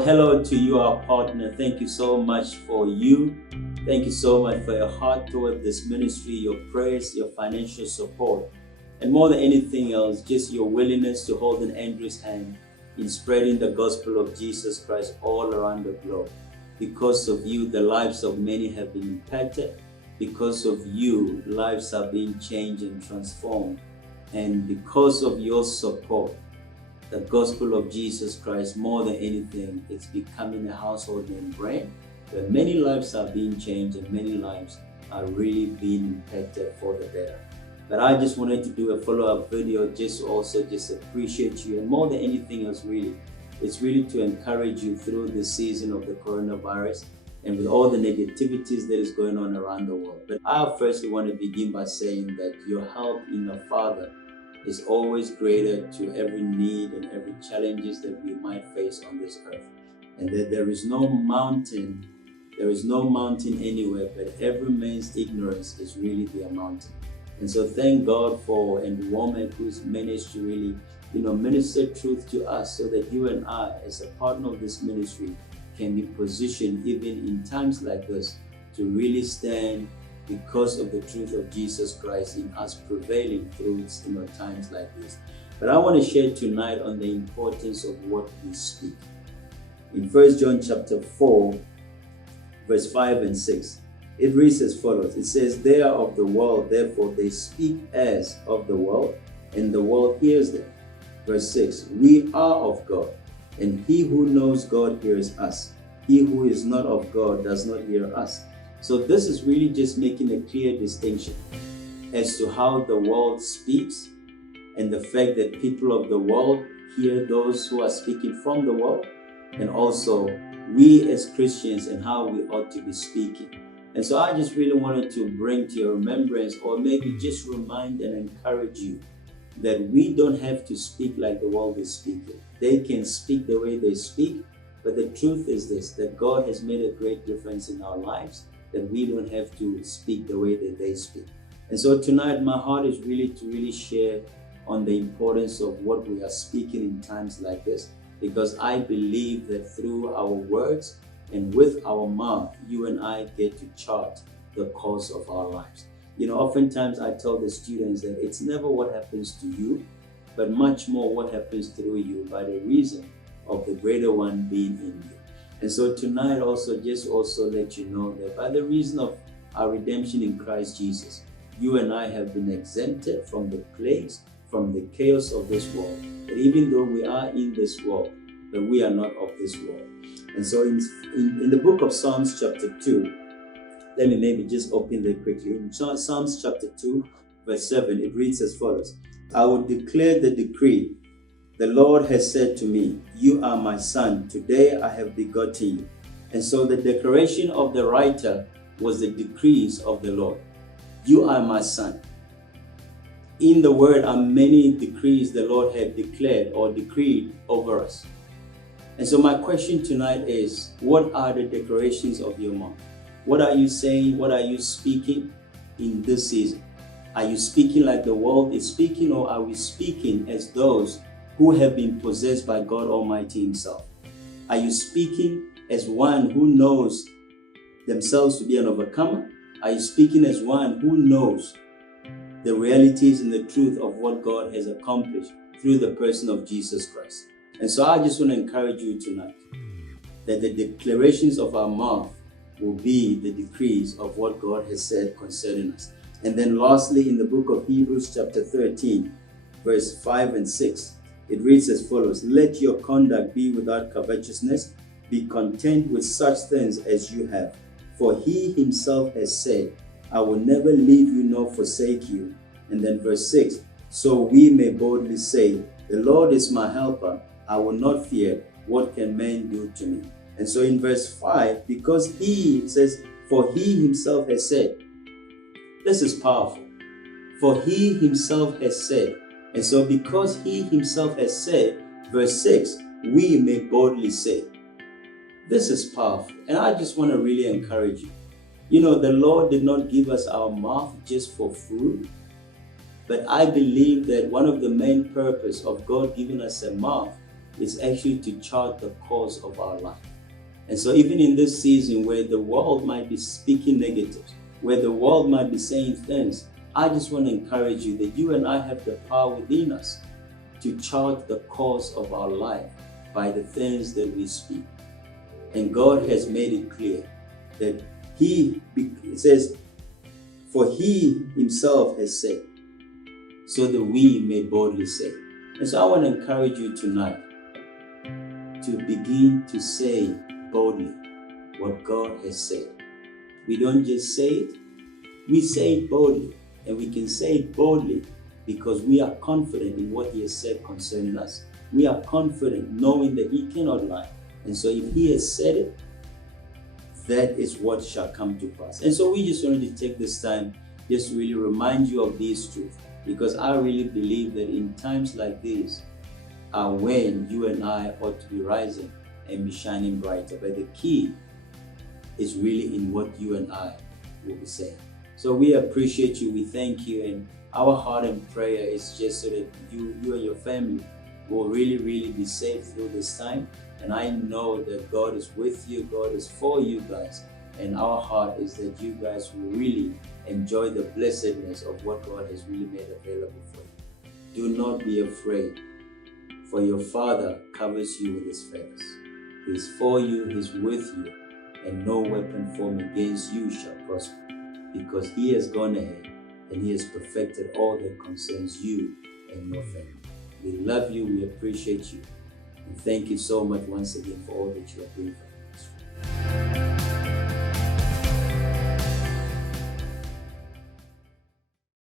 Well, hello to you, our partner. Thank you so much for you. Thank you so much for your heart toward this ministry, your prayers, your financial support, and more than anything else, just your willingness to hold an Andrew's hand in spreading the gospel of Jesus Christ all around the globe. Because of you, the lives of many have been impacted. Because of you, lives are being changed and transformed. And because of your support, the gospel of Jesus Christ, more than anything, it's becoming a household name brand where many lives are being changed and many lives are really being impacted for the better. But I just wanted to do a follow-up video just to also appreciate you, and more than anything else, really, it's really to encourage you through the season of the coronavirus and with all the negativities that is going on around the world. But I firstly want to begin by saying that your help in the Father is always greater to every need and every challenges that we might face on this earth. And that there is no mountain anywhere, but every man's ignorance is really their mountain. And so thank God for Wommack, who's managed to really, minister truth to us so that you and I, as a partner of this ministry, can be positioned even in times like this to really stand because of the truth of Jesus Christ in us prevailing through times like this. But I want to share tonight on the importance of what we speak. In 1 John chapter 4, verse 5 and 6, it reads as follows. It says, "They are of the world, therefore they speak as of the world, and the world hears them." Verse 6, "We are of God, and he who knows God hears us. He who is not of God does not hear us." So this is really just making a clear distinction as to how the world speaks and the fact that people of the world hear those who are speaking from the world, and also we as Christians and how we ought to be speaking. And so I just really wanted to bring to your remembrance, or maybe just remind and encourage you, that we don't have to speak like the world is speaking. They can speak the way they speak, but the truth is this, that God has made a great difference in our lives, that we don't have to speak the way that they speak. And so tonight, my heart is really to share on the importance of what we are speaking in times like this, because I believe that through our words and with our mouth, you and I get to chart the course of our lives. Oftentimes I tell the students that it's never what happens to you, but much more what happens through you by the reason of the greater one being in you. And so tonight just let you know that by the reason of our redemption in Christ Jesus, you and I have been exempted from the plagues, from the chaos of this world. That even though we are in this world, but we are not of this world. And so in the book of Psalms chapter 2, let me maybe just open there quickly. In Psalms chapter 2, verse 7, it reads as follows. "I will declare the decree. The Lord has said to me, you are my son. Today I have begotten you." And so the declaration of the writer was the decrees of the Lord. You are my son. In the word are many decrees the Lord had declared or decreed over us. And so my question tonight is, what are the declarations of your mouth? What are you saying? What are you speaking in this season? Are you speaking like the world is speaking, or are we speaking as those who have been possessed by God Almighty Himself? Are you speaking as one who knows themselves to be an overcomer? Are you speaking as one who knows the realities and the truth of what God has accomplished through the person of Jesus Christ? And so I just want to encourage you tonight that the declarations of our mouth will be the decrees of what God has said concerning us. And then lastly, in the book of Hebrews chapter 13, verse 5 and 6, it reads as follows. "Let your conduct be without covetousness. Be content with such things as you have. For He Himself has said, I will never leave you nor forsake you." And then verse 6, "So we may boldly say, the Lord is my helper. I will not fear. What can man do to me?" And so in verse 5, because He says, "For He Himself has said." This is powerful. For He Himself has said. And so because He Himself has said, verse 6, we may boldly say. This is powerful. And I just want to really encourage you. The Lord did not give us our mouth just for food, but I believe that one of the main purpose of God giving us a mouth is actually to chart the course of our life. And so even in this season where the world might be speaking negatives, where the world might be saying things, I just want to encourage you that you and I have the power within us to chart the course of our life by the things that we speak. And God has made it clear that it says, for He Himself has said, so that we may boldly say. And so I want to encourage you tonight to begin to say boldly what God has said. We don't just say it, we say it boldly. And we can say it boldly because we are confident in what He has said concerning us. We are confident knowing that He cannot lie. And so if He has said it, that is what shall come to pass. And so we just wanted to take this time just to really remind you of these truths, because I really believe that in times like these are when you and I ought to be rising and be shining brighter. But the key is really in what you and I will be saying. So we appreciate you, we thank you, and our heart and prayer is just so that you and your family will really be safe through this time. And I know that God is with you, God is for you guys, and our heart is that you guys will really enjoy the blessedness of what God has really made available for you. Do not be afraid, for your Father covers you with His feathers. He's for you, He's with you, and no weapon formed against you shall prosper, because He has gone ahead and He has perfected all that concerns you and your family. We love you, we appreciate you, and thank you so much once again for all that you are doing for us.